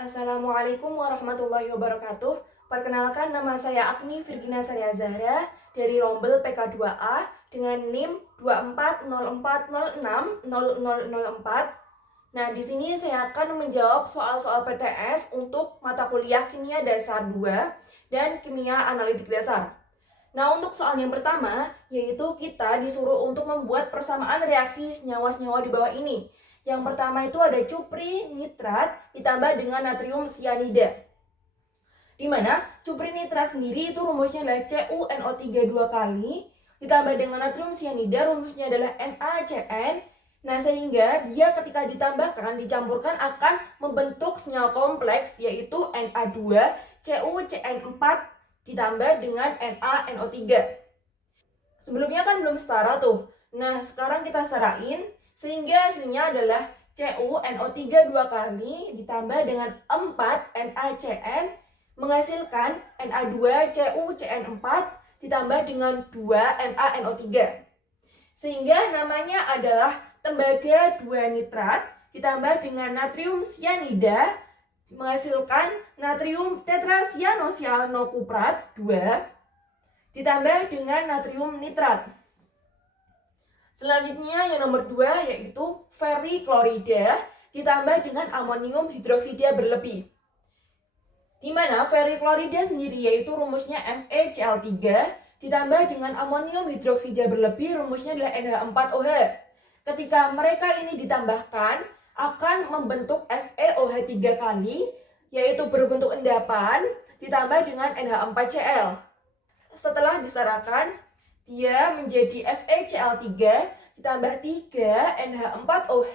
Assalamualaikum warahmatullahi wabarakatuh. Perkenalkan, nama saya Agni Virgina Sania Zahra dari Rombel PK2A dengan NIM 2404060004. Nah, di sini saya akan menjawab soal-soal PTS untuk mata kuliah Kimia Dasar 2 dan Kimia Analitik Dasar. Nah, untuk soal yang pertama, yaitu kita disuruh untuk membuat persamaan reaksi senyawa-senyawa di bawah ini. Yang pertama itu ada cupri nitrat ditambah dengan natrium sianida. Di mana cupri nitrat sendiri itu rumusnya adalah CuNO3 dua kali ditambah dengan natrium sianida rumusnya adalah NaCN. Nah, sehingga dia ketika ditambahkan, dicampurkan akan membentuk senyawa kompleks yaitu Na2CuCN4 ditambah dengan NaNO3. Sebelumnya kan belum setara tuh. Nah, sekarang kita setarain sehingga hasilnya adalah CuNO3 dua kali ditambah dengan 4 NaCN menghasilkan Na2CuCN4 ditambah dengan 2 NaNO3. Sehingga namanya adalah tembaga 2 nitrat ditambah dengan natrium sianida menghasilkan natrium tetracyanocyanokuprat 2 ditambah dengan natrium nitrat. Selanjutnya yang nomor 2 yaitu ferriklorida ditambah dengan amonium hidroksida berlebih. Di mana ferriklorida sendiri yaitu rumusnya FeCl3 ditambah dengan amonium hidroksida berlebih rumusnya adalah NH4OH. Ketika mereka ini ditambahkan akan membentuk FeOH 3 kali yaitu berbentuk endapan ditambah dengan NH4Cl. Setelah disetarakan, dia menjadi FeCl3 ditambah 3 NH4OH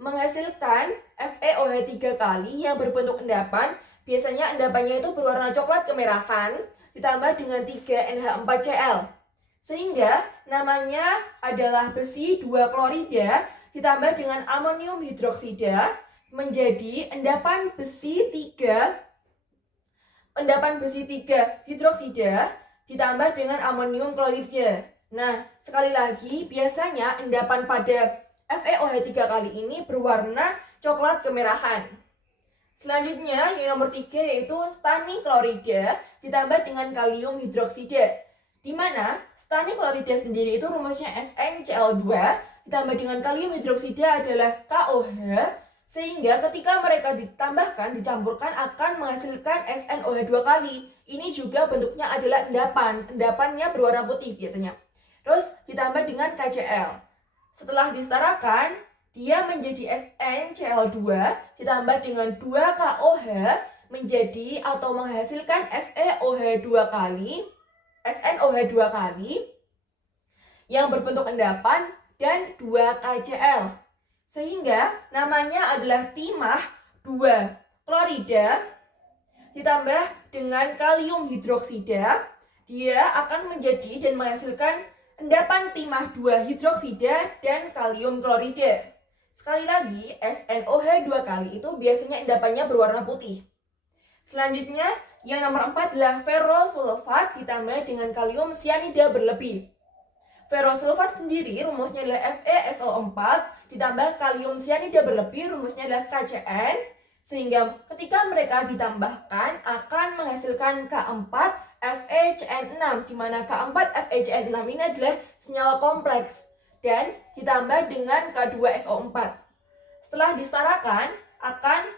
menghasilkan FeOH 3 kali yang berbentuk endapan. Biasanya endapannya itu berwarna coklat kemerahan ditambah dengan 3 NH4Cl. Sehingga namanya adalah besi 2 klorida ditambah dengan amonium hidroksida menjadi endapan besi 3 hidroksida ditambah dengan amonium klorida. Nah, sekali lagi biasanya endapan pada FeOH 3 kali ini berwarna coklat kemerahan. Selanjutnya yang nomor 3 yaitu staniklorida ditambah dengan kalium hidroksida. Di mana staniklorida sendiri itu rumusnya SnCl2 ditambah dengan kalium hidroksida adalah KOH. Sehingga ketika mereka ditambahkan, dicampurkan akan menghasilkan SnOH 2 kali. Ini juga bentuknya adalah endapan. Endapannya berwarna putih biasanya. Terus ditambah dengan KCl. Setelah disetarakan, dia menjadi SnCl2 ditambah dengan 2KOH menjadi atau menghasilkan SnOH 2 kali yang berbentuk endapan dan 2KCl. Sehingga namanya adalah timah 2 klorida ditambah dengan kalium hidroksida. Dia akan menjadi dan menghasilkan endapan timah 2 hidroksida dan kalium klorida. Sekali lagi, SnOH 2 kali itu biasanya endapannya berwarna putih. Selanjutnya, yang nomor 4 adalah ferrosulfat ditambah dengan kalium sianida berlebih. Ferrosulfat sendiri rumusnya adalah FeSO4 ditambah kalium sianida berlebih rumusnya adalah KCN. Sehingga ketika mereka ditambahkan akan menghasilkan K4 FeCN6, di mana K4 FeCN6 ini adalah senyawa kompleks dan ditambah dengan K2SO4. Setelah disetarakan akan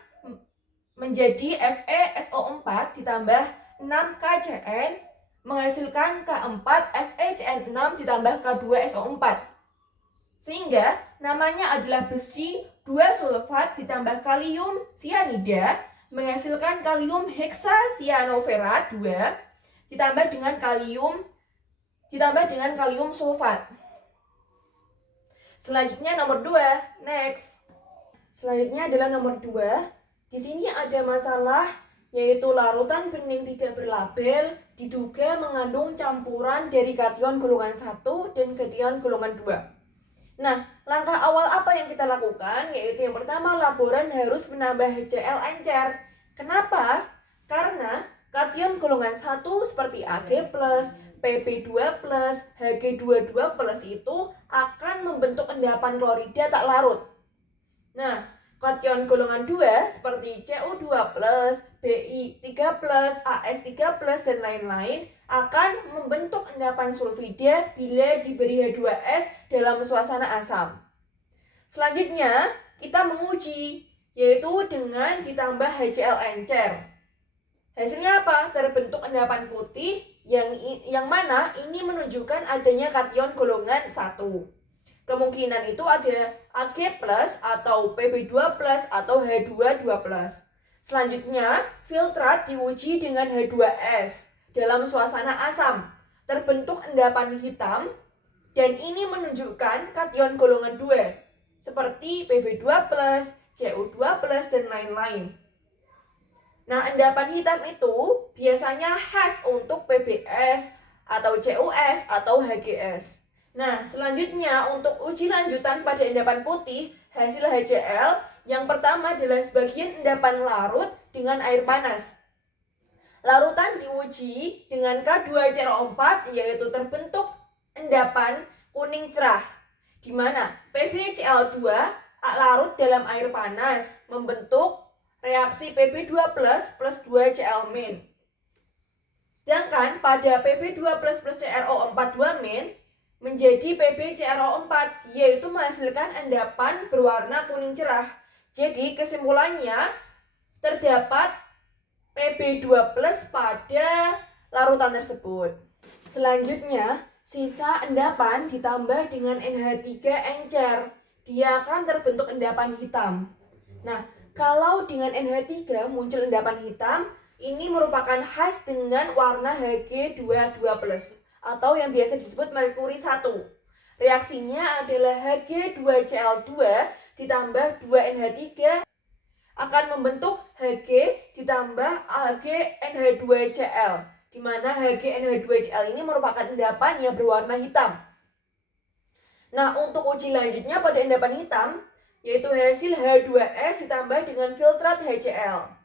menjadi FeSO4 ditambah 6KCN menghasilkan K4 FeCN6 ditambah K2SO4. Sehingga namanya adalah besi 2 sulfat ditambah kalium sianida menghasilkan kalium heksasianoferat 2 ditambah dengan kalium sulfat. Selanjutnya nomor 2, next. Selanjutnya adalah nomor 2. Di sini ada masalah yaitu larutan bening tidak berlabel diduga mengandung campuran dari kation golongan 1 dan kation golongan 2. Nah, langkah awal apa yang kita lakukan? Yaitu yang pertama, laboran harus menambah HCl encer. Kenapa? Karena kation golongan 1 seperti Ag+, Pb2+, Hg22+ itu akan membentuk endapan klorida tak larut. Nah, Kation golongan 2 seperti Cu2+, Bi3+, As3+, dan lain-lain akan membentuk endapan sulfida bila diberi H2S dalam suasana asam. Selanjutnya, kita menguji, yaitu dengan ditambah HCl encer. Hasilnya apa? Terbentuk endapan putih yang mana ini menunjukkan adanya kation golongan 1. Kemungkinan itu ada Ag+, atau Pb2+, atau H22+. Selanjutnya, filtrat diuji dengan H2S dalam suasana asam. Terbentuk endapan hitam, dan ini menunjukkan kation golongan 2, seperti Pb2+, Cu2+, dan lain-lain. Nah, endapan hitam itu biasanya khas untuk PbS, atau CuS, atau HGS. Nah, selanjutnya untuk uji lanjutan pada endapan putih, hasil HCl yang pertama adalah sebagian endapan larut dengan air panas. Larutan diuji dengan K2CrO4, yaitu terbentuk endapan kuning cerah, di mana PbCl2 larut dalam air panas membentuk reaksi Pb2+ plus 2Cl-. Sedangkan pada Pb2+ plus CrO4 2- menjadi PbCrO4, yaitu menghasilkan endapan berwarna kuning cerah. Jadi kesimpulannya terdapat Pb2+ pada larutan tersebut. Selanjutnya, sisa endapan ditambah dengan NH3 encer. Dia akan terbentuk endapan hitam. Nah, kalau dengan NH3 muncul endapan hitam, ini merupakan khas dengan warna Hg22+, atau yang biasa disebut merkuri 1. Reaksinya adalah Hg2Cl2 ditambah 2NH3 akan membentuk Hg ditambah AgNH2Cl, di mana HgNH2Cl ini merupakan endapan yang berwarna hitam. Nah, untuk uji lanjutnya pada endapan hitam, yaitu hasil H2S ditambah dengan filtrat HCl.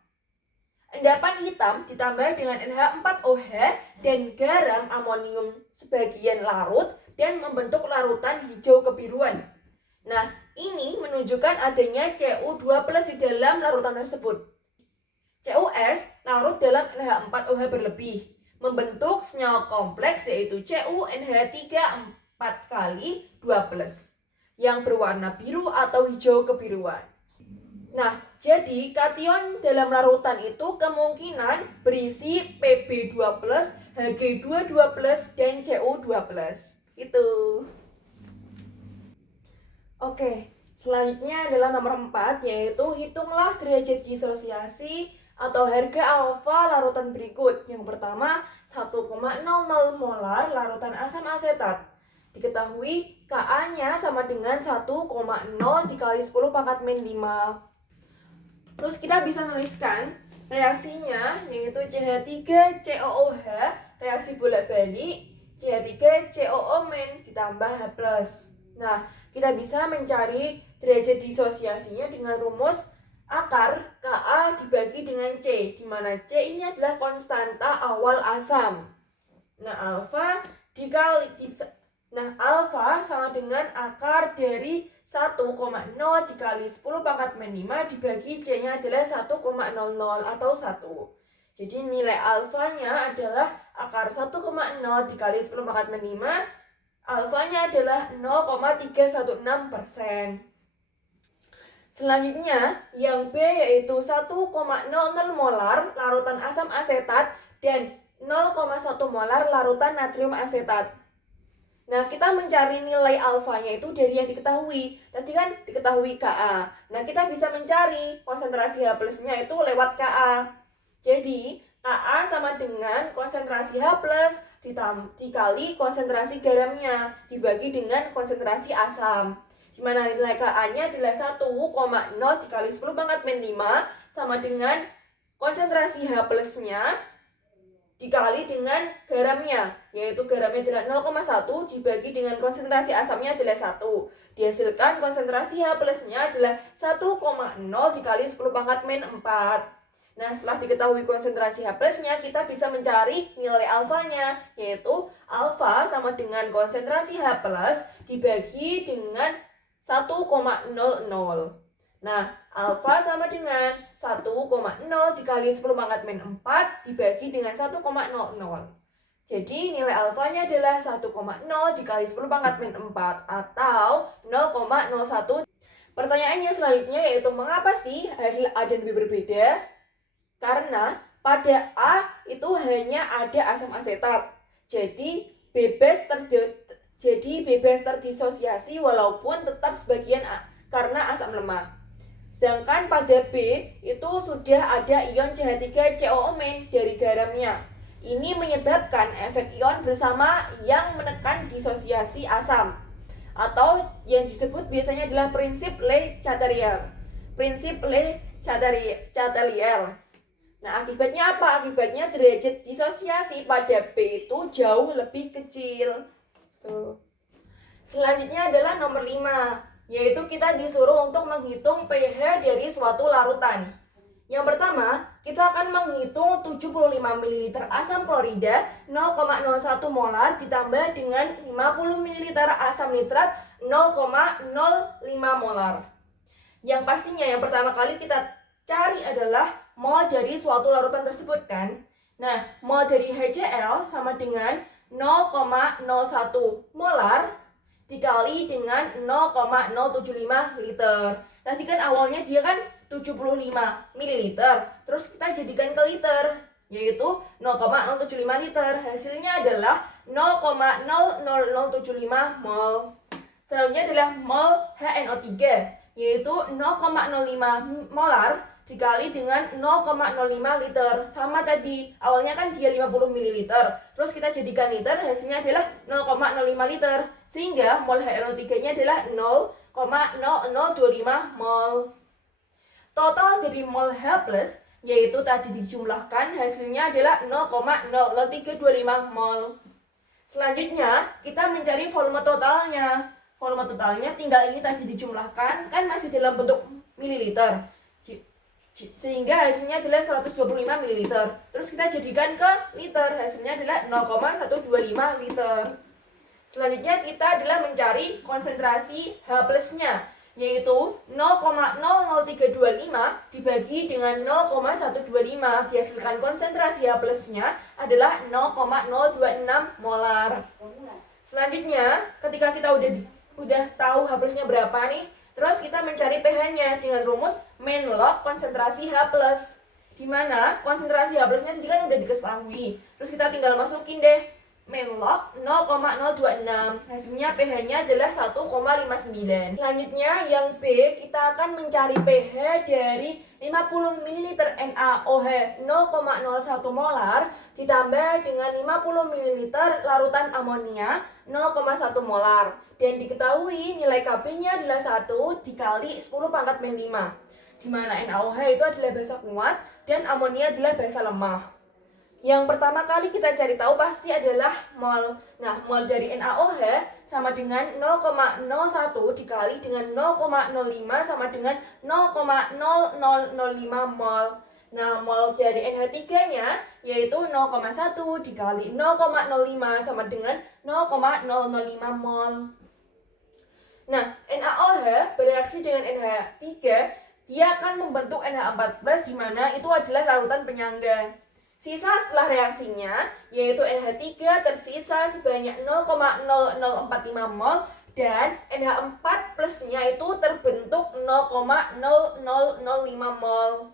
Endapan hitam ditambah dengan NH4OH dan garam amonium sebagian larut dan membentuk larutan hijau kebiruan. Nah, ini menunjukkan adanya Cu2+ di dalam larutan tersebut. CuS larut dalam NH4OH berlebih, membentuk senyawa kompleks yaitu CuNH3 4 kali 2+, yang berwarna biru atau hijau kebiruan. Nah, jadi kation dalam larutan itu kemungkinan berisi Pb2+, Hg22+, dan Cu2+. Itu. Oke, selanjutnya adalah nomor 4, yaitu hitunglah derajat disosiasi atau harga alfa larutan berikut. Yang pertama, 1,00 molar larutan asam asetat. Diketahui Ka-nya sama dengan 1,0 dikali 10⁻⁵. Terus kita bisa nuliskan reaksinya, yaitu CH3COOH, reaksi bolak-balik CH3COO- ditambah H+. Nah, kita bisa mencari derajat disosiasinya dengan rumus akar Ka dibagi dengan C, di mana C ini adalah konstanta awal asam. Nah, alfa sama dengan akar dari 1,0 dikali 10⁻⁵ dibagi C-nya adalah 1,00 atau 1. Jadi nilai alfanya adalah akar 1,0 dikali 10⁻⁵, alfanya adalah 0,316%. Selanjutnya, yang B yaitu 1,00 molar larutan asam asetat dan 0,1 molar larutan natrium asetat. Nah, kita mencari nilai alfanya itu dari yang diketahui. Tadi kan diketahui Ka. Nah, kita bisa mencari konsentrasi H+-nya itu lewat Ka. Jadi, Ka sama dengan konsentrasi H+ dikali konsentrasi garamnya dibagi dengan konsentrasi asam. Di mana nilai Ka-nya adalah 1,0 dikali 10⁻⁵ sama dengan konsentrasi H+-nya dikali dengan garamnya, yaitu garamnya adalah 0,1 dibagi dengan konsentrasi asamnya adalah 1. Dihasilkan konsentrasi H+-nya adalah 1,0 dikali 10⁻⁴. Nah, setelah diketahui konsentrasi H+-nya, kita bisa mencari nilai alfanya, yaitu alfa sama dengan konsentrasi H+ dibagi dengan 1,00. Nah, alfa sama dengan 1,0 dikali 10 pangkat min 4 dibagi dengan 1,00. Jadi nilai alfanya adalah 1,0 dikali 10 pangkat min 4 atau 0,01. Pertanyaannya selanjutnya yaitu mengapa sih hasil A dan B berbeda? Karena pada A itu hanya ada asam asetat. Jadi bebas terdisosiasi walaupun tetap sebagian karena asam lemah. Sedangkan pada B itu sudah ada ion CH3COO- dari garamnya. Ini menyebabkan efek ion bersama yang menekan disosiasi asam atau yang disebut biasanya adalah prinsip Le Chatelier. Prinsip Le Chatelier. Nah, akibatnya apa? Akibatnya derajat disosiasi pada B itu jauh lebih kecil. Tuh. Selanjutnya adalah nomor 5, yaitu kita disuruh untuk menghitung pH dari suatu larutan. Yang pertama, kita akan menghitung 75 ml asam klorida 0,01 molar ditambah dengan 50 ml asam nitrat 0,05 molar. Yang pastinya yang pertama kali kita cari adalah mol dari suatu larutan tersebut kan. Nah, mol dari HCl sama dengan 0,01 molar dikali dengan 0,075 liter. Tadi kan awalnya dia kan 75 ml. Terus kita jadikan ke liter, yaitu 0,075 liter. Hasilnya adalah 0,00075 mol. Selanjutnya adalah mol HNO3, yaitu 0,05 molar dikali dengan 0,05 liter. Sama tadi, awalnya kan dia 50 ml. Terus kita jadikan liter, hasilnya adalah 0,05 liter. Sehingga mol HNO3-nya adalah 0,0025 mol. Total dari mol H+, yaitu tadi dijumlahkan, hasilnya adalah 0,00325 mol. Selanjutnya, kita mencari volume totalnya. Volume totalnya tinggal ini tadi dijumlahkan, kan masih dalam bentuk mililiter. Sehingga hasilnya adalah 125 ml. Terus kita jadikan ke liter, hasilnya adalah 0,125 liter. Selanjutnya kita adalah mencari konsentrasi H+-nya, yaitu 0,00325 dibagi dengan 0,125. Dihasilkan konsentrasi H+-nya adalah 0,026 molar. Selanjutnya, ketika kita udah tahu H+-nya berapa nih, terus kita mencari pH-nya dengan rumus main log konsentrasi H+. Di mana konsentrasi H+-nya tadi kan udah diketahui. Terus kita tinggal masukin deh main log 0,026. Hasilnya pH-nya adalah 1,59. Selanjutnya yang B, kita akan mencari pH dari 50 ml NaOH 0,01 molar ditambah dengan 50 ml larutan amonia 0,1 molar. Dan diketahui nilai Kp-nya adalah 1 dikali 10 pangkat min 5. Di mana NaOH itu adalah basa kuat dan amonia adalah basa lemah. Yang pertama kali kita cari tahu pasti adalah mol. Nah, mol dari NaOH sama dengan 0,01 dikali dengan 0,05 sama dengan 0,0005 mol. Nah, mol dari NH3-nya yaitu 0,1 dikali 0,05 sama dengan 0,005 mol. Nah, NaOH bereaksi dengan NH3, dia akan membentuk NH4+, di mana itu adalah larutan penyangga. Sisa setelah reaksinya, yaitu NH3 tersisa sebanyak 0,0045 mol dan NH4 nya itu terbentuk 0,0005 mol.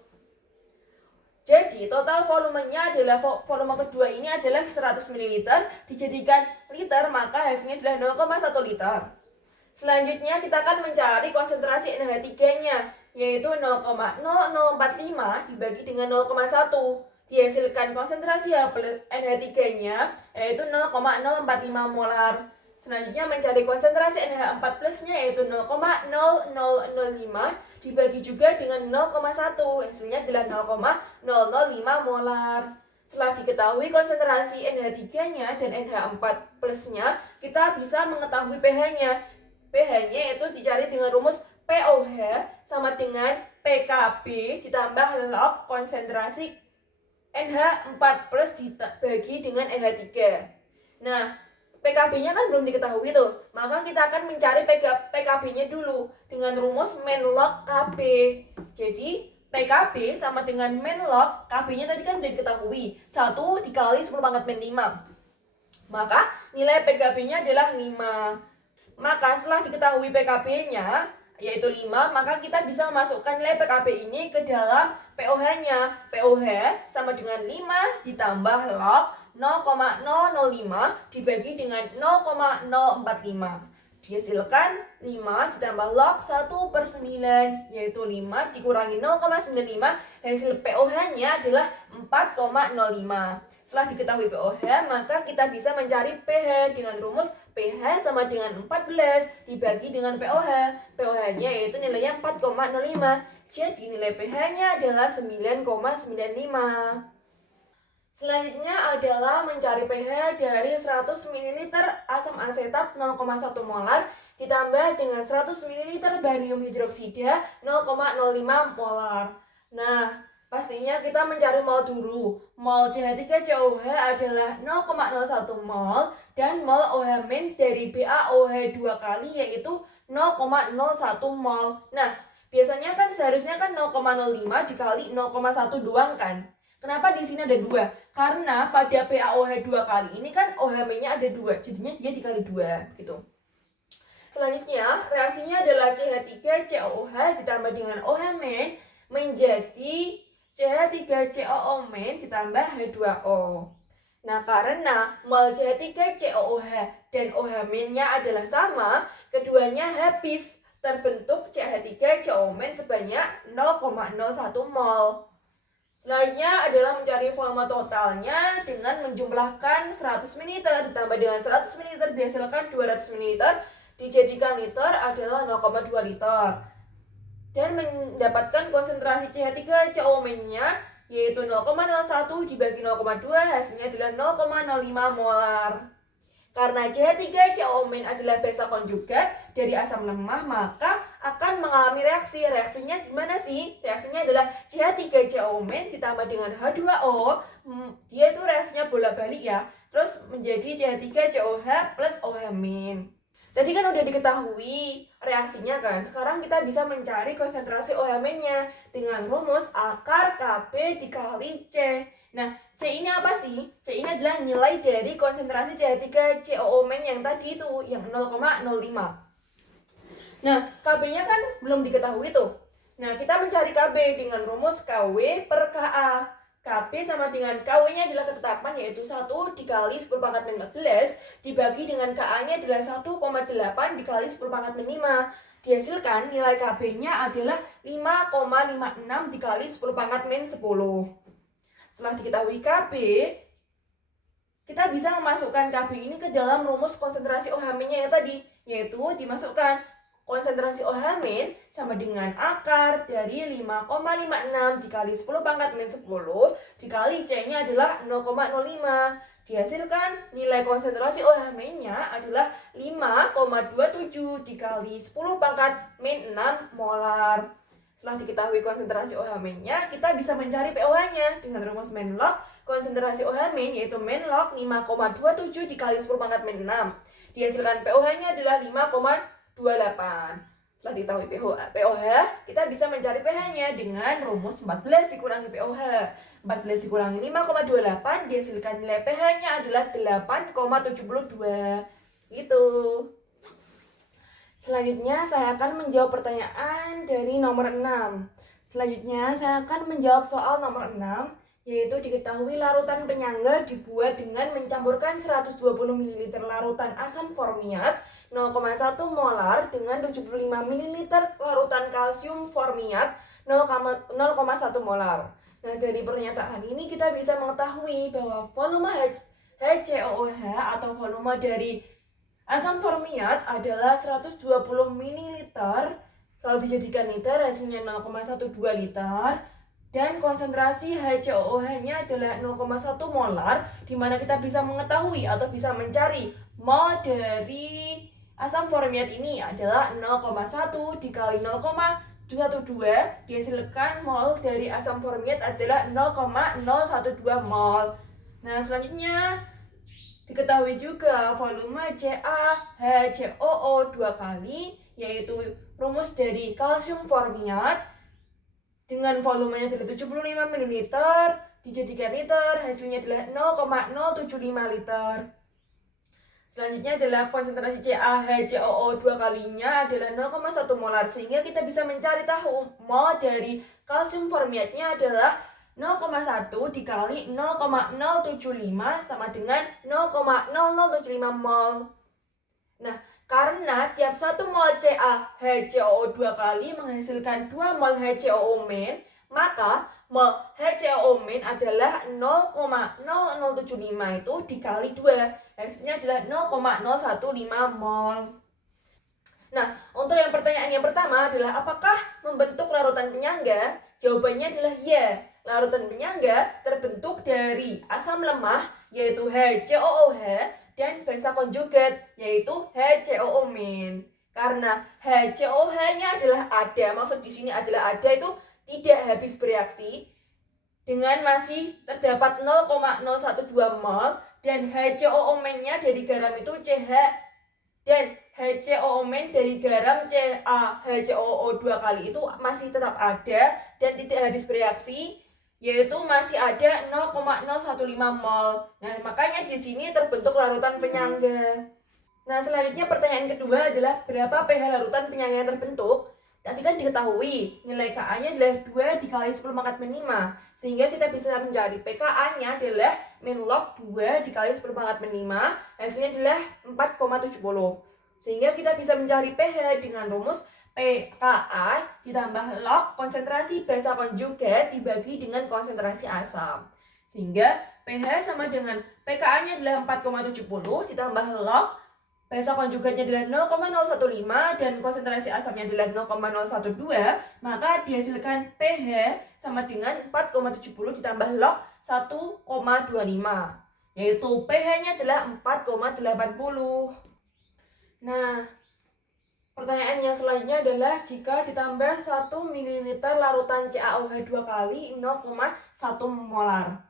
Jadi total volumenya adalah volume kedua ini adalah 100 ml, dijadikan liter maka hasilnya adalah 0,1 liter. Selanjutnya kita akan mencari konsentrasi NH3-nya, yaitu 0,0045 dibagi dengan 0,1. Dihasilkan konsentrasi NH3-nya yaitu 0,045 molar. Selanjutnya mencari konsentrasi NH4+-nya yaitu 0,0005 dibagi juga dengan 0,1. Hasilnya adalah 0,005 molar. Setelah diketahui konsentrasi NH3-nya dan NH4+-nya, kita bisa mengetahui pH-nya. pH-nya itu dicari dengan rumus pOH sama dengan PKB ditambah log konsentrasi NH4+ dibagi dengan NH3. Nah, PKB-nya kan belum diketahui tuh, maka kita akan mencari PKB-nya dulu dengan rumus min log KB. Jadi PKB sama dengan min log KB-nya tadi kan udah diketahui, 1 dikali 10 pangkat min 5. Maka nilai PKB-nya adalah 5. Maka setelah diketahui PKB-nya yaitu 5, maka kita bisa memasukkan nilai PKB ini ke dalam POH-nya. POH sama dengan 5 ditambah log 0,005 dibagi dengan 0,045. Dihasilkan 5 ditambah log 1/9, yaitu 5 dikurangi 0,95, hasil POH-nya adalah 4,05. Setelah diketahui POH, maka kita bisa mencari pH dengan rumus pH sama dengan 14 dibagi dengan POH. POH-nya yaitu nilainya 4,05. Jadi nilai pH-nya adalah 9,95. Selanjutnya adalah mencari pH dari 100 ml asam asetat 0,1 molar ditambah dengan 100 ml barium hidroksida 0,05 molar. Nah, pastinya kita mencari mol dulu. Mol CH3COH adalah 0,01 mol dan mol OH- dari BaOH 2 kali yaitu 0,01 mol. Nah, biasanya kan seharusnya kan 0,05 dikali 0,1 doang kan. Kenapa di sini ada 2? Karena pada PaOH 2 kali ini kan OH-nya ada 2, jadinya dia dikali 2 gitu. Selanjutnya, reaksinya adalah CH3COOH ditambah dengan OH- menjadi CH3COO- ditambah H2O. Nah, karena mol CH3COOH dan OH- adalah sama, keduanya habis terbentuk CH3COO- sebanyak 0,01 mol. Selanjutnya adalah mencari volume totalnya dengan menjumlahkan 100 ml ditambah dengan 100 ml dihasilkan 200 ml dijadikan liter adalah 0,2 liter. Dan mendapatkan konsentrasi CH3COO-nya yaitu 0,01 dibagi 0,2 hasilnya adalah 0,05 molar. Karena CH3COO- adalah basa konjugat dari asam lemah, maka akan mengalami reaksi. Reaksinya gimana sih? Reaksinya adalah CH3COO- ditambah dengan H2O. Dia itu reaksinya bolak-balik ya. Terus menjadi CH3COOH plus OH-. Tadi kan udah diketahui reaksinya kan. Sekarang kita bisa mencari konsentrasi OH-nya dengan rumus akar Kb dikali C. Nah, C ini apa sih? C ini adalah nilai dari konsentrasi CH3COO- yang tadi itu, yang 0,05. Nah, Kb-nya kan belum diketahui tuh. Nah, kita mencari Kb dengan rumus Kw per Ka. Kb sama dengan Kw-nya adalah ketetapan yaitu 1 dikali 10 pangkat min 14 dibagi dengan Ka-nya adalah 1,8 dikali 10 pangkat min 5. Dihasilkan nilai Kb-nya adalah 5,56 dikali 10 pangkat min 10. Setelah diketahui Kb, kita bisa memasukkan Kb ini ke dalam rumus konsentrasi OH-nya yang tadi, yaitu dimasukkan konsentrasi OH- sama dengan akar dari 5,56 dikali 10 pangkat min 10 dikali C-nya adalah 0,05. Dihasilkan nilai konsentrasi OH-nya adalah 5,27 dikali 10 pangkat min 6 molar. Setelah diketahui konsentrasi OH-nya, kita bisa mencari POH-nya dengan rumus min log konsentrasi OH- yaitu min log 5,27 dikali 10 pangkat min 6. Dihasilkan POH-nya adalah 5,28. Setelah diketahui POH, kita bisa mencari pH-nya dengan rumus 14 dikurangi POH. 14 dikurangi 5,28 dihasilkan nilai pH-nya adalah 8,72. Gitu. Selanjutnya saya akan menjawab pertanyaan dari nomor 6. Selanjutnya saya akan menjawab soal nomor 6, yaitu diketahui larutan penyangga dibuat dengan mencampurkan 120 ml larutan asam formiat 0,1 molar dengan 75 ml larutan kalsium formiat 0,1 molar. Nah, dari pernyataan ini kita bisa mengetahui bahwa volume HCOOH atau volume dari asam formiat adalah 120 ml. Kalau dijadikan liter hasilnya 0,12 liter. Dan konsentrasi HCOOH-nya adalah 0,1 molar, di mana kita bisa mengetahui atau bisa mencari mol dari asam formiat ini adalah 0,1 dikali 0,212, dihasilkan mol dari asam formiat adalah 0,012 mol. Nah, selanjutnya Diketahui juga volume CaHCOO 2 kali, yaitu rumus dari kalsium formiat dengan volumenya adalah 75 ml, dijadikan liter, hasilnya adalah 0,075 liter. Selanjutnya adalah konsentrasi CaHCOO 2 kalinya adalah 0,1 molar, sehingga kita bisa mencari tahu mol dari kalsium formiatnya adalah 0,1 dikali 0,075 sama dengan 0,0075 mol. Nah, karena tiap 1 mol CaHCOO 2 kali menghasilkan 2 mol HCOO main, maka mol HCOO main adalah 0,0075 itu dikali 2. Hasilnya adalah 0,015 mol. Nah, untuk yang pertanyaan yang pertama adalah apakah membentuk larutan penyangga? Jawabannya adalah ya. Larutan penyangga terbentuk dari asam lemah yaitu HCOOH dan basa konjugat yaitu HCOO main. Karena HCOOH-nya adalah ada, maksud di sini adalah ada itu tidak habis bereaksi dengan masih terdapat 0,012 mol dan HCOO main-nya dari garam itu CH dan HCOO main dari garam CaHCOO 2 kali itu masih tetap ada dan tidak habis bereaksi, yaitu masih ada 0,015 mol. Nah, makanya di sini terbentuk larutan penyangga. Nah, selanjutnya pertanyaan kedua adalah berapa pH larutan penyangga yang terbentuk? Tadi kan diketahui nilai Ka-nya adalah 2 dikali 10 pangkat min 5, sehingga kita bisa mencari pKa-nya adalah min log 2 dikali 10 pangkat min 5, hasilnya adalah 4,70. Sehingga kita bisa mencari pH dengan rumus pKa ditambah log konsentrasi basa konjugat dibagi dengan konsentrasi asam. Sehingga pH sama dengan pKa-nya adalah 4,70 ditambah log basa konjugatnya adalah 0,015 dan konsentrasi asamnya adalah 0,012, maka dihasilkan pH sama dengan 4,70 ditambah log 1,25, yaitu pH-nya adalah 4,80. Nah, pertanyaan yang selanjutnya adalah jika ditambah 1 ml larutan CaOH 2 kali 0,1 molar.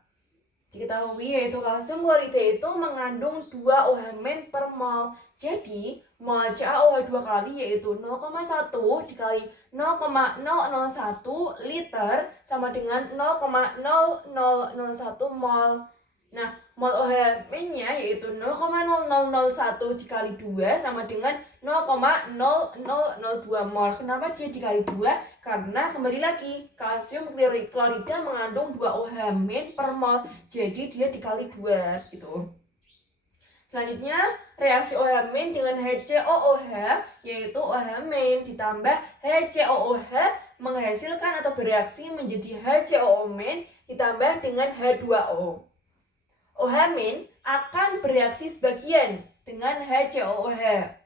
Diketahui yaitu kalsium klorida itu mengandung 2 OH main per mol. Jadi, mol CaOH 2 kali yaitu 0,1 dikali 0,001 liter sama dengan 0,0001 mol. Nah, mol OH main-nya yaitu 0,0001 dikali 2 sama dengan 0,0002 mol. Kenapa dia dikali 2? Karena kembali lagi, kalsium klorida mengandung 2 OH main per mol. Jadi dia dikali 2 gitu. Selanjutnya, reaksi OH main dengan HCOOH yaitu OH main ditambah HCOOH menghasilkan atau bereaksi menjadi HCOO main ditambah dengan H2O. OH main akan bereaksi sebagian dengan HCOOH.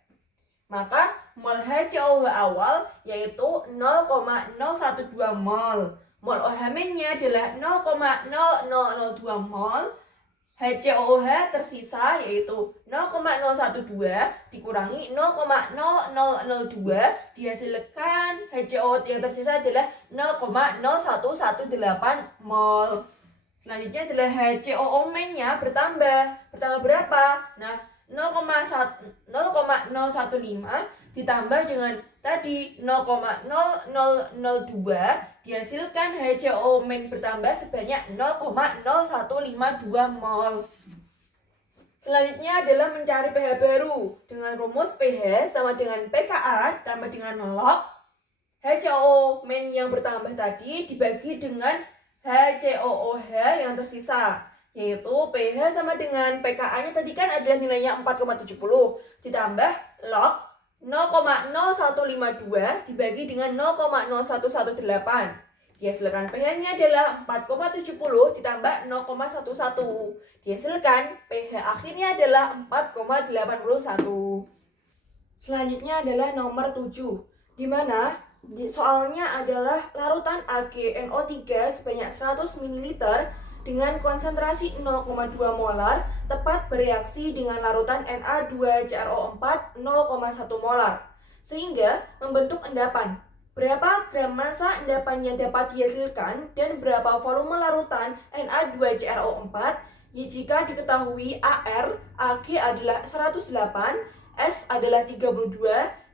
Maka mol HCOOH awal yaitu 0,012 mol. Mol OH main-nya adalah 0,0002 mol. HCOOH tersisa yaitu 0,012 dikurangi 0,0002 dihasilkan HCOO yang tersisa adalah 0,0118 mol. Selanjutnya adalah HCOO main-nya bertambah berapa? Nah, 0,015 ditambah dengan tadi 0,0002 dihasilkan HCOO main bertambah sebanyak 0,0152 mol. Selanjutnya adalah mencari pH baru dengan rumus pH sama dengan pKa ditambah dengan log HCOO main yang bertambah tadi dibagi dengan HCOOH yang tersisa, yaitu pH sama dengan pKa-nya tadi kan adalah nilainya 4,70 ditambah log 0,0152 dibagi dengan 0,0118. Dihasilkan pH-nya adalah 4,70 ditambah 0,11. Dihasilkan pH akhirnya adalah 4,81. Selanjutnya adalah nomor 7, di mana soalnya adalah larutan AgNO3 sebanyak 100 ml dengan konsentrasi 0,2 molar tepat bereaksi dengan larutan Na2CrO4 0,1 molar sehingga membentuk endapan. Berapa gram massa endapan yang dapat dihasilkan dan berapa volume larutan Na2CrO4 jika diketahui AR, AG adalah 108, S adalah 32,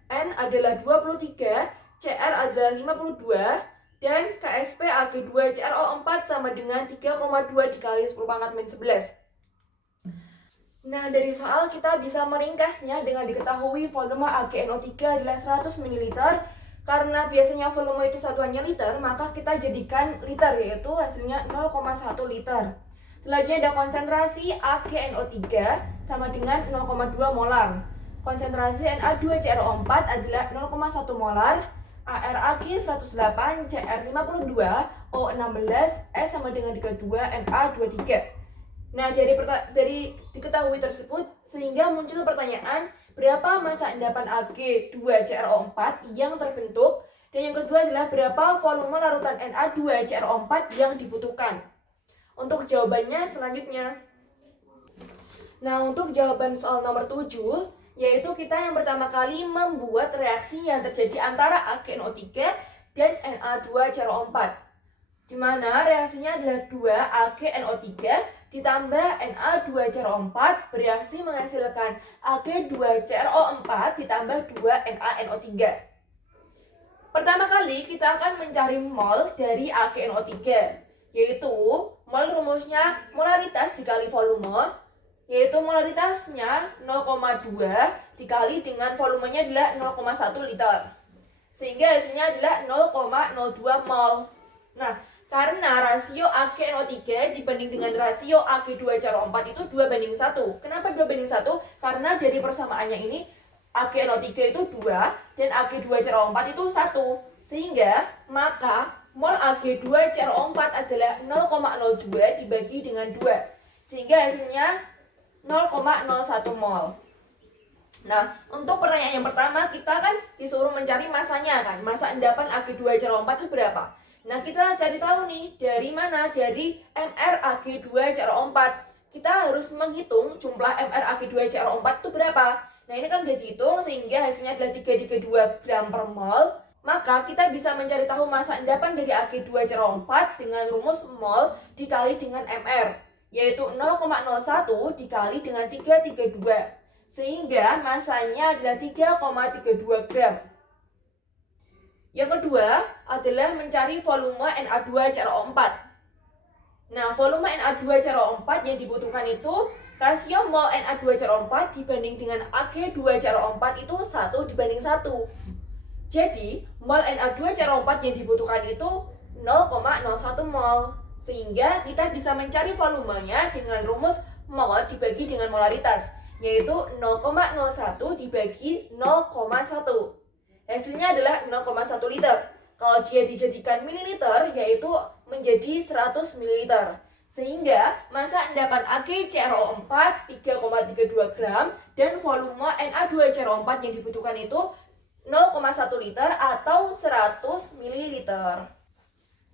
N adalah 23, CR adalah 52, dan KSP AG2 CRO4 sama dengan 3,2 dikali 10 pangkat min 11. Nah, dari soal kita bisa meringkasnya dengan diketahui volume AgNO3 adalah 100 ml. Karena biasanya volume itu satuannya liter, maka kita jadikan liter, yaitu hasilnya 0,1 liter. Selanjutnya ada konsentrasi AgNO3 sama dengan 0,2 molar. Konsentrasi Na2CrO4 adalah 0,1 molar. ARAG 108, CR 52, O16, S sama dengan 32, Na23. Nah, dari diketahui tersebut, sehingga muncul pertanyaan, berapa massa endapan Ag2CrO4 yang terbentuk? Dan yang kedua adalah berapa volume larutan Na2CrO4 yang dibutuhkan? Untuk jawabannya selanjutnya. Nah, untuk jawaban soal nomor 7, yaitu kita yang pertama kali membuat reaksi yang terjadi antara AgNO3 dan Na2CrO4, di mana reaksinya adalah 2 AgNO3 ditambah Na2CrO4 bereaksi menghasilkan Ag2CrO4 ditambah 2 NaNO3. Pertama kali kita akan mencari mol dari AgNO3, yaitu mol rumusnya molaritas dikali volume, yaitu molaritasnya 0,2 dikali dengan volumenya adalah 0,1 liter. Sehingga hasilnya adalah 0,02 mol. Nah, karena rasio AgNO3 dibanding dengan rasio Ag2CrO4 itu 2:1. Kenapa 2:1? Karena dari persamaannya ini AgNO3 itu 2 dan Ag2CrO4 itu 1. Sehingga maka mol Ag2CrO4 adalah 0,02 dibagi dengan 2. Sehingga hasilnya 0,01 mol. Nah, untuk pertanyaan yang pertama kita kan disuruh mencari masanya kan. Massa endapan Ag2CrO4 itu berapa? Nah, kita cari tahu nih dari mana? Dari MR Ag2CrO4. Kita harus menghitung jumlah MR Ag2CrO4 itu berapa. Nah, ini kan udah dihitung sehingga hasilnya adalah 3,2 gram per mol. Maka kita bisa mencari tahu massa endapan dari Ag2CrO4 dengan rumus mol dikali dengan MR, yaitu 0,01 dikali dengan 332. Sehingga massanya adalah 3,32 gram. Yang kedua adalah mencari volume Na2CrO4. Nah, volume Na2CrO4 yang dibutuhkan itu rasio mol Na2CrO4 dibanding dengan Ag2CrO4 itu 1:1. Jadi, mol Na2CrO4 yang dibutuhkan itu 0,01 mol. Sehingga kita bisa mencari volumenya dengan rumus mol dibagi dengan molaritas, yaitu 0,01 dibagi 0,1. Hasilnya adalah 0,1 liter. Kalau dia dijadikan mililiter, yaitu menjadi 100 ml. Sehingga massa endapan AgCrO4 3,32 gram dan volume Na2CrO4 yang dibutuhkan itu 0,1 liter atau 100 ml.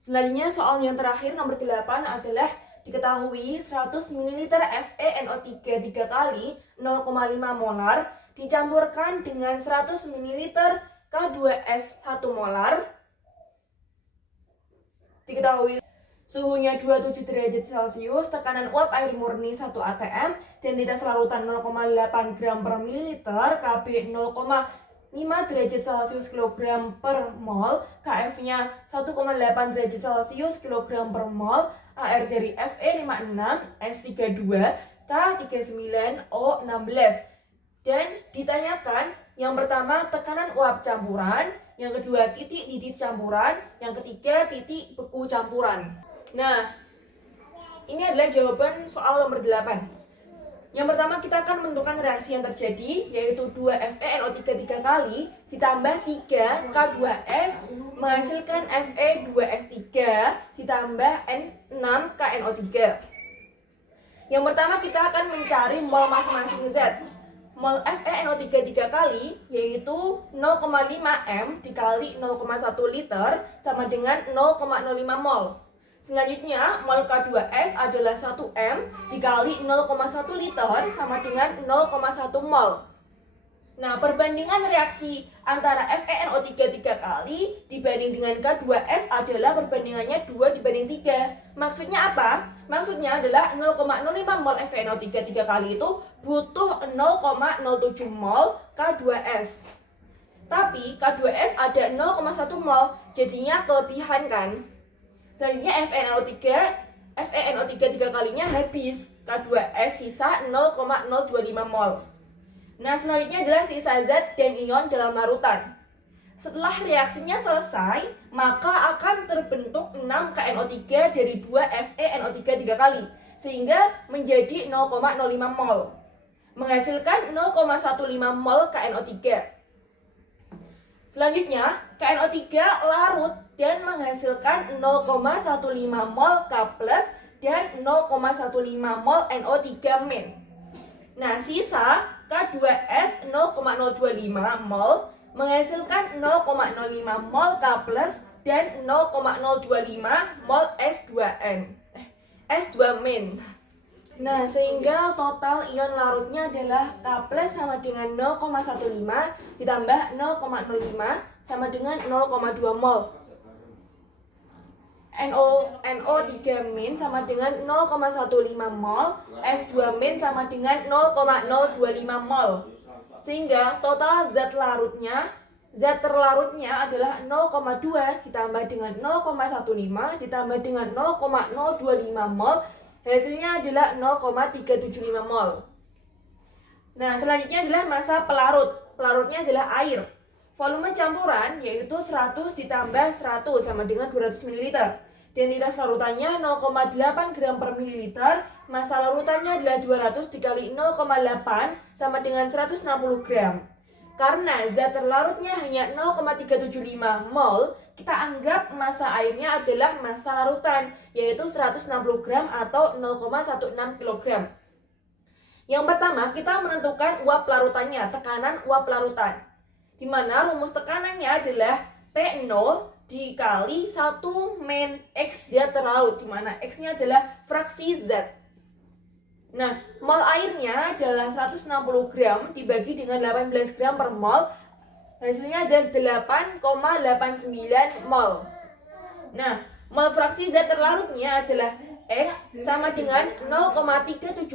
Selanjutnya soal yang terakhir nomor 8 adalah diketahui 100 ml FeNO3 3 kali 0,5 molar dicampurkan dengan 100 ml K2S 1 molar. Diketahui suhunya 27 derajat Celcius, tekanan uap air murni 1 atm, densitas larutan 0,8 gram per mililiter, Kb 0,5 derajat Celcius kilogram per mol, Kf-nya 1,8 derajat Celcius kilogram per mol, AR dari Fe56, S32, K39, O16. Dan ditanyakan yang pertama tekanan uap campuran, yang kedua titik campuran, yang ketiga titik beku campuran. Nah, ini adalah jawaban soal nomor 8. Yang pertama kita akan menentukan reaksi yang terjadi, yaitu 2 FeNO3 3 kali ditambah 3 K2S menghasilkan Fe2S3 ditambah N6 KNO3. Yang pertama kita akan mencari mol masing-masing zat. Mol FeNO3 3 kali yaitu 0,5 M dikali 0,1 liter sama dengan 0,05 mol. Selanjutnya mol K2S adalah 1 M dikali 0,1 liter sama dengan 0,1 mol. Nah, perbandingan reaksi antara FeNO3 3 kali dibanding dengan K2S adalah perbandingannya 2 dibanding 3. Maksudnya apa? Maksudnya adalah 0,05 mol FeNO3 3 kali itu butuh 0,07 mol K2S. Tapi K2S ada 0,1 mol, jadinya kelebihan kan? Selanjutnya FeNO3 3 kalinya habis, K2S sisa 0,025 mol. Nah, selanjutnya adalah sisa zat dan ion dalam larutan. Setelah reaksinya selesai, maka akan terbentuk 6 KNO3 dari 2 FeNO3 3 kali, sehingga menjadi 0,05 mol, menghasilkan 0,15 mol KNO3. Selanjutnya, KNO3 larut dan menghasilkan 0,15 mol K+ dan 0,15 mol NO3-. Nah, sisa K2S 0,025 mol menghasilkan 0,05 mol K+ dan 0,025 mol S2-. Nah, sehingga total ion larutnya adalah K+ sama dengan 0,15 ditambah 0,05 sama dengan 0,2 mol. NO3- sama dengan 0,15 mol, S2- sama dengan 0,025 mol. Sehingga total zat terlarutnya adalah 0,2 ditambah dengan 0,15 ditambah dengan 0,025 mol, hasilnya adalah 0,375 mol. Nah, selanjutnya adalah massa pelarut. Pelarutnya adalah air. Volume campuran yaitu 100 ditambah 100 sama dengan 200 ml. Densitas larutannya 0,8 gram per mililiter. Massa larutannya adalah 200 dikali 0,8 sama dengan 160 gram. Karena zat terlarutnya hanya 0,375 mol, kita anggap massa airnya adalah massa larutan, yaitu 160 gram atau 0,16 kg. Yang pertama, kita menentukan uap larutannya, tekanan uap larutan, di mana rumus tekanannya adalah P0 dikali 1 min X zat terlarut, di mana X-nya adalah fraksi zat. Nah, mol airnya adalah 160 gram dibagi dengan 18 gram per mol, hasilnya adalah 8,89 mol. Nah, mol fraksi zat terlarutnya adalah X sama dengan 0,375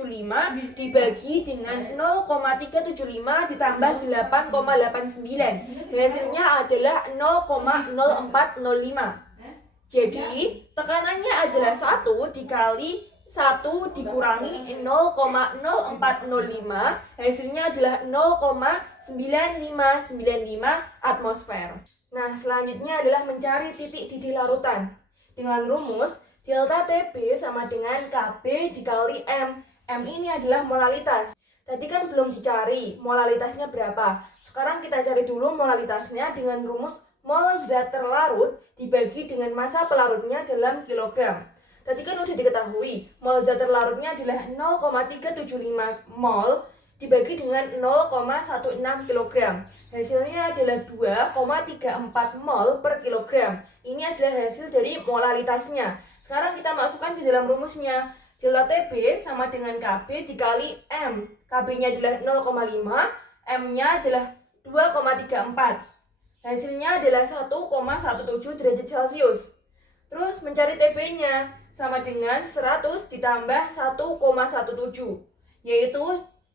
dibagi dengan 0,375 ditambah 8,89. Hasilnya adalah 0,0405. Jadi, tekanannya adalah 1 dikali 1 dikurangi 0,0405, hasilnya adalah 0,9595 atmosfer. Nah, selanjutnya adalah mencari titik didih larutan. Dengan rumus delta TB sama dengan KB dikali M. M ini adalah molalitas. Tadi kan belum dicari molalitasnya berapa. Sekarang kita cari dulu molalitasnya dengan rumus mol zat terlarut dibagi dengan massa pelarutnya dalam kilogram. Tadi kan udah diketahui mol zat terlarutnya adalah 0,375 mol dibagi dengan 0,16 kg. Hasilnya adalah 2,34 mol per kilogram. Ini adalah hasil dari molalitasnya. Sekarang kita masukkan di dalam rumusnya. Delta TB sama dengan KB dikali M. KB-nya adalah 0,5, M-nya adalah 2,34. Hasilnya adalah 1,17 derajat Celcius. Terus mencari TB-nya sama dengan 100 ditambah 1,17, yaitu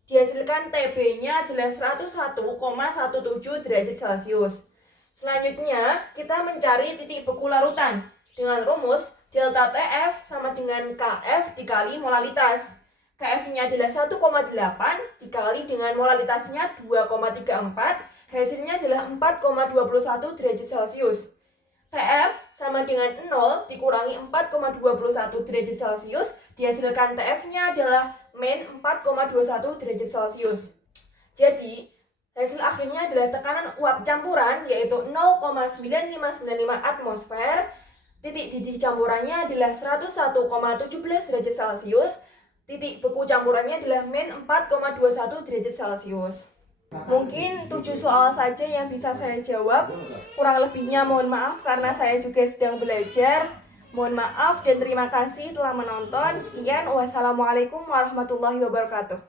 dihasilkan TB-nya adalah 101,17 derajat Celcius. Selanjutnya, kita mencari titik beku larutan dengan rumus delta TF sama dengan KF dikali molalitas. KF-nya adalah 1,8 dikali dengan molalitasnya 2,34, hasilnya adalah 4,21 derajat Celcius. TF sama dengan 0 dikurangi 4,21 derajat Celcius, dihasilkan TF-nya adalah min 4,21 derajat Celcius. Jadi, hasil akhirnya adalah tekanan uap campuran yaitu 0,9595 atmosfer. Titik didih campurannya adalah 101,17 derajat Celcius. Titik beku campurannya adalah min 4,21 derajat Celcius. Mungkin 7 soal saja yang bisa saya jawab. Kurang lebihnya mohon maaf karena saya juga sedang belajar. Mohon maaf dan terima kasih telah menonton. Sekian, wassalamualaikum warahmatullahi wabarakatuh.